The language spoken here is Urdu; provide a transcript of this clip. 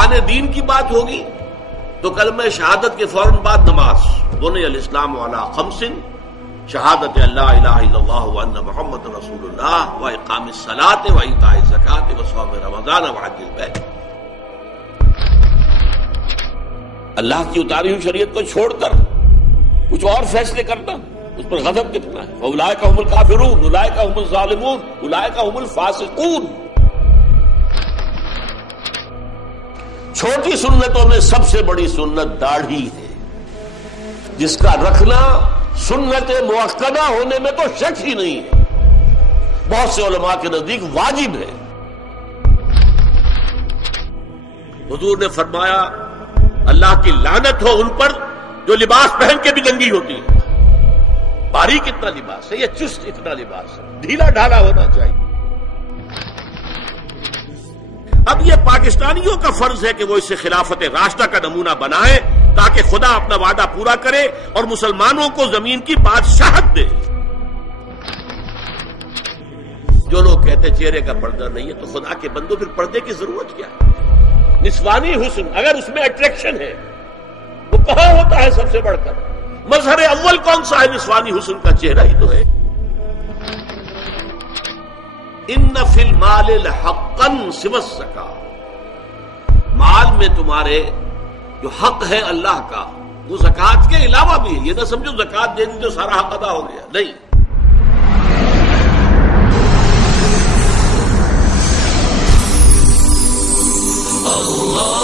ارکان دین کی بات ہوگی تو کلمہ شہادت کے فوراً بعد نماز، بنی الاسلام علی خمس، شہادت اللہ الہ الا اللہ وان محمد رسول اللہ واقام الصلاۃ وایتاء الزکاۃ وصوم رمضان وحج البیت۔ اللہ کی اتاری ہوئی شریعت کو چھوڑ کر کچھ اور فیصلے کرنا، اس پر غضب کتنا ہے۔ اولئک هم الکافرون اولئک هم الظالمون اولئک هم الفاسقون۔ چھوٹی سنتوں میں سب سے بڑی سنت داڑھی ہے، جس کا رکھنا سنت مؤکدہ ہونے میں تو شک ہی نہیں ہے، بہت سے علماء کے نزدیک واجب ہے۔ حضور نے فرمایا اللہ کی لعنت ہو ان پر جو لباس پہن کے بھی ننگی ہوتی ہے۔ باریک اتنا لباس ہے یا چست اتنا لباس ہے، ڈھیلا ڈھالا ہونا چاہیے۔ اب یہ پاکستانیوں کا فرض ہے کہ وہ اسے خلافت راشدہ کا نمونہ بنائیں تاکہ خدا اپنا وعدہ پورا کرے اور مسلمانوں کو زمین کی بادشاہت دے۔ جو لوگ کہتے چہرے کا پردہ نہیں ہے تو خدا کے بندوں پھر پردے کی ضرورت کیا ہے؟ نسوانی حسن اگر اس میں اٹریکشن ہے وہ کہاں ہوتا ہے سب سے بڑھ کر؟ مظہر اول کون سا ہے نسوانی حسن کا؟ چہرہ ہی تو ہے۔ ان فی المال لحقا سوى الزکاۃ، مال میں تمہارے جو حق ہے اللہ کا وہ زکوٰۃ کے علاوہ بھی ہے۔ یہ نہ سمجھو زکوٰۃ دے دی تو سارا حق ادا ہو گیا، نہیں۔ اللہ